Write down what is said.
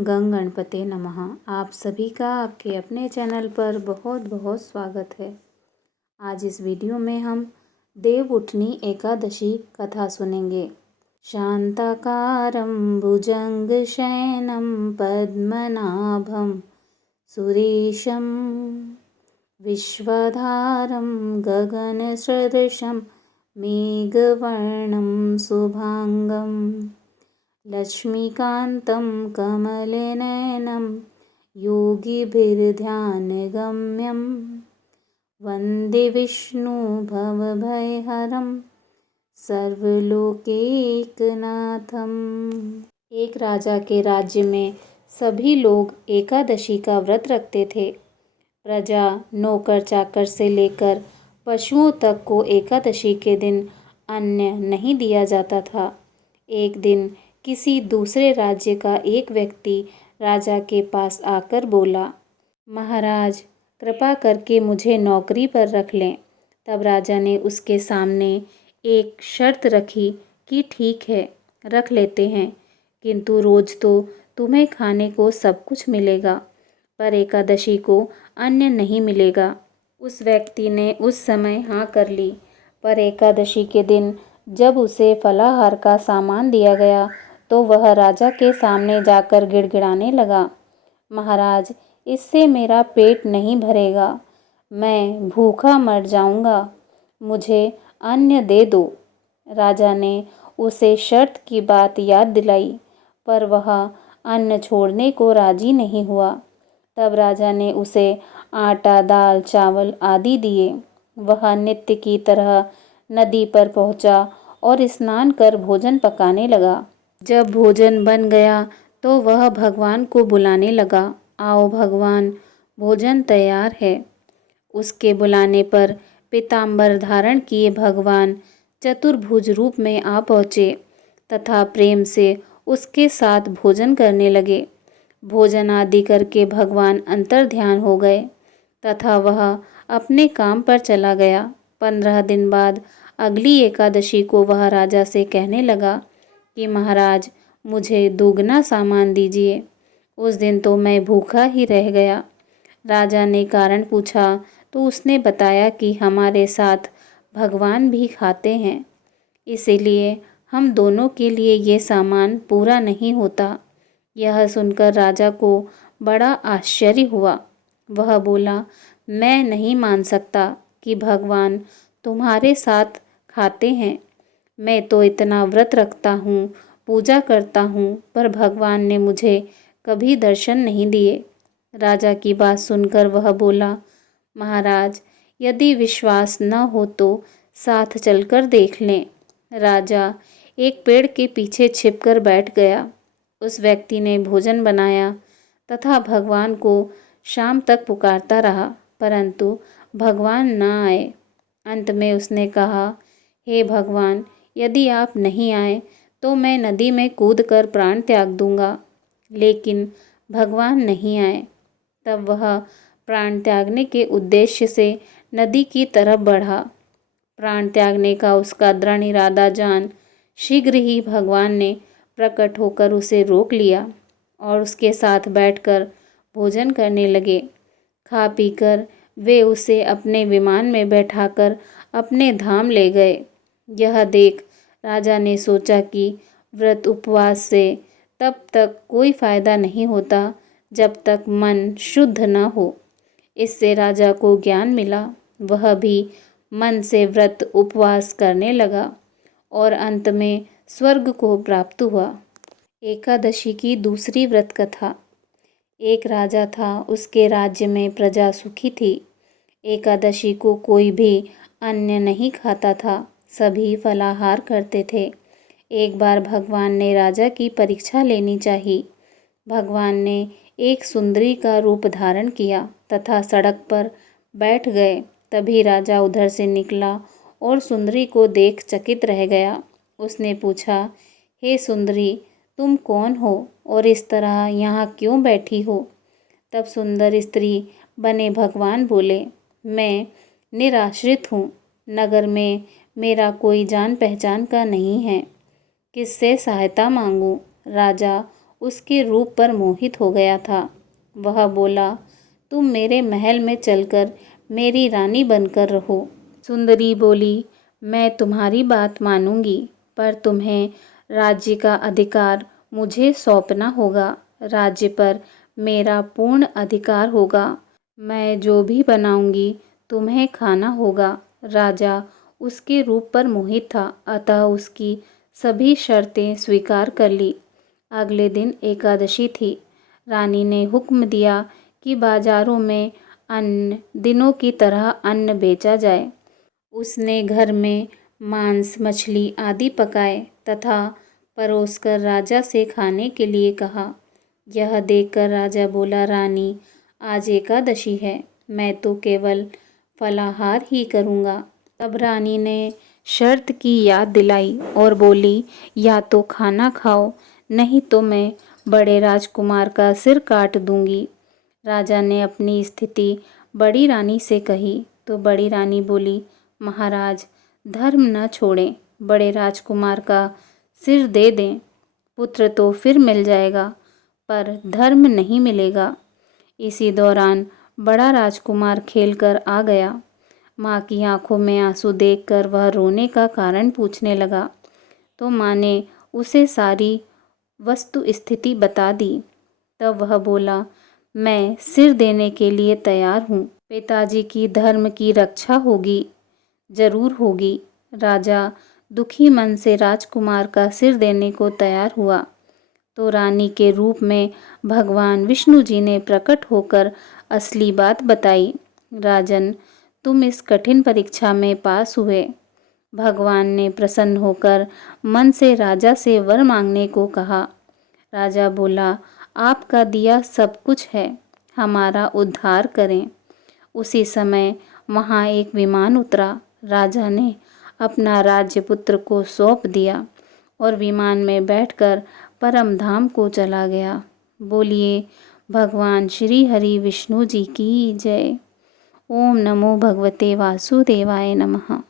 गं गणपते नमः। आप सभी का आपके अपने चैनल पर बहुत बहुत स्वागत है। आज इस वीडियो में हम देवउठनी एकादशी कथा सुनेंगे। शांताकारं भुजंगशयनं पद्मनाभं सुरेशं विश्वधारं गगनसदृशं मेघवर्णं शुभांगं लक्ष्मीकान्तं कमलनयनं योगिभिर्ध्यानगम्यं वन्दे विष्णु भवभयहरं सर्वलोकैकनाथम्। एक राजा के राज्य में सभी लोग एकादशी का व्रत रखते थे। प्रजा, नौकर चाकर से लेकर पशुओं तक को एकादशी के दिन अन्न नहीं दिया जाता था। एक दिन किसी दूसरे राज्य का एक व्यक्ति राजा के पास आकर बोला, महाराज कृपा करके मुझे नौकरी पर रख लें। तब राजा ने उसके सामने एक शर्त रखी कि ठीक है, रख लेते हैं, किंतु रोज तो तुम्हें खाने को सब कुछ मिलेगा, पर एकादशी को अन्न नहीं मिलेगा। उस व्यक्ति ने उस समय हाँ कर ली, पर एकादशी के दिन जब उसे फलाहार का सामान दिया गया तो वह राजा के सामने जाकर गिड़गिड़ाने लगा, महाराज इससे मेरा पेट नहीं भरेगा, मैं भूखा मर जाऊंगा, मुझे अन्न दे दो। राजा ने उसे शर्त की बात याद दिलाई, पर वह अन्न छोड़ने को राजी नहीं हुआ। तब राजा ने उसे आटा, दाल, चावल आदि दिए। वह नित्य की तरह नदी पर पहुंचा और स्नान कर भोजन पकाने लगा। जब भोजन बन गया तो वह भगवान को बुलाने लगा, आओ भगवान, भोजन तैयार है। उसके बुलाने पर पीताम्बर धारण किए भगवान चतुर्भुज रूप में आ पहुँचे तथा प्रेम से उसके साथ भोजन करने लगे। भोजन आदि करके भगवान अंतर्ध्यान हो गए तथा वह अपने काम पर चला गया। 15 दिन बाद अगली एकादशी को वह राजा से कहने लगा कि महाराज मुझे दोगुना सामान दीजिए। उस दिन तो मैं भूखा ही रह गया। राजा ने कारण पूछा तो उसने बताया कि हमारे साथ भगवान भी खाते हैं, इसीलिए हम दोनों के लिए ये सामान पूरा नहीं होता। यह सुनकर राजा को बड़ा आश्चर्य हुआ। वह बोला, मैं नहीं मान सकता कि भगवान तुम्हारे साथ खाते हैं। मैं तो इतना व्रत रखता हूँ, पूजा करता हूँ, पर भगवान ने मुझे कभी दर्शन नहीं दिए। राजा की बात सुनकर वह बोला, महाराज यदि विश्वास न हो तो साथ चलकर देख लें। राजा एक पेड़ के पीछे छिपकर बैठ गया। उस व्यक्ति ने भोजन बनाया तथा भगवान को शाम तक पुकारता रहा, परंतु भगवान न आए। अंत में उसने कहा, हे भगवान, यदि आप नहीं आए तो मैं नदी में कूदकर प्राण त्याग दूंगा। लेकिन भगवान नहीं आए। तब वह प्राण त्यागने के उद्देश्य से नदी की तरफ बढ़ा। प्राण त्यागने का उसका दृढ़ इरादा जान शीघ्र ही भगवान ने प्रकट होकर उसे रोक लिया और उसके साथ बैठकर भोजन करने लगे। खा पीकर वे उसे अपने विमान में बैठाकर अपने धाम ले गए। यह देख राजा ने सोचा कि व्रत उपवास से तब तक कोई फायदा नहीं होता जब तक मन शुद्ध न हो। इससे राजा को ज्ञान मिला। वह भी मन से व्रत उपवास करने लगा और अंत में स्वर्ग को प्राप्त हुआ। एकादशी की दूसरी व्रत कथा। एक राजा था, उसके राज्य में प्रजा सुखी थी। एकादशी को कोई भी अन्न नहीं खाता था, सभी फलाहार करते थे। एक बार भगवान ने राजा की परीक्षा लेनी चाहिए। भगवान ने एक सुंदरी का रूप धारण किया तथा सड़क पर बैठ गए। तभी राजा उधर से निकला और सुंदरी को देख चकित रह गया। उसने पूछा, हे सुंदरी, तुम कौन हो और इस तरह यहाँ क्यों बैठी हो? तब सुंदर स्त्री बने भगवान बोले, मैं निराश्रित हूँ, नगर में मेरा कोई जान पहचान का नहीं है, किससे सहायता मांगूं? राजा उसके रूप पर मोहित हो गया था। वह बोला, तुम मेरे महल में चलकर मेरी रानी बनकर रहो। सुंदरी बोली, मैं तुम्हारी बात मानूंगी, पर तुम्हें राज्य का अधिकार मुझे सौंपना होगा। राज्य पर मेरा पूर्ण अधिकार होगा। मैं जो भी बनाऊंगी तुम्हें खाना होगा। राजा उसके रूप पर मोहित था, अतः उसकी सभी शर्तें स्वीकार कर ली। अगले दिन एकादशी थी। रानी ने हुक्म दिया कि बाजारों में अन्य दिनों की तरह अन्न बेचा जाए। उसने घर में मांस, मछली आदि पकाए तथा परोसकर राजा से खाने के लिए कहा। यह देखकर राजा बोला, रानी, आज एकादशी है, मैं तो केवल फलाहार ही करूँगा। तब रानी ने शर्त की याद दिलाई और बोली, या तो खाना खाओ, नहीं तो मैं बड़े राजकुमार का सिर काट दूंगी। राजा ने अपनी स्थिति बड़ी रानी से कही तो बड़ी रानी बोली, महाराज, धर्म न छोड़ें, बड़े राजकुमार का सिर दे दें। पुत्र तो फिर मिल जाएगा, पर धर्म नहीं मिलेगा। इसी दौरान बड़ा राजकुमार खेलकर आ गया। माँ की आंखों में आंसू देखकर वह रोने का कारण पूछने लगा, तो माँ ने उसे सारी वस्तु स्थिति बता दी। तब वह बोला, मैं सिर देने के लिए तैयार हूँ। पिताजी की धर्म की रक्षा होगी, जरूर होगी। राजा दुखी मन से राजकुमार का सिर देने को तैयार हुआ तो रानी के रूप में भगवान विष्णु जी ने प्रकट होकर असली बात बताई। राजन, तुम इस कठिन परीक्षा में पास हुए। भगवान ने प्रसन्न होकर मन से राजा से वर मांगने को कहा। राजा बोला, आपका दिया सब कुछ है, हमारा उद्धार करें। उसी समय वहाँ एक विमान उतरा। राजा ने अपना राज्य पुत्र को सौंप दिया और विमान में बैठकर परम धाम को चला गया। बोलिए भगवान श्री हरि विष्णु जी की जय। ओम नमो भगवते वासुदेवाय नमः।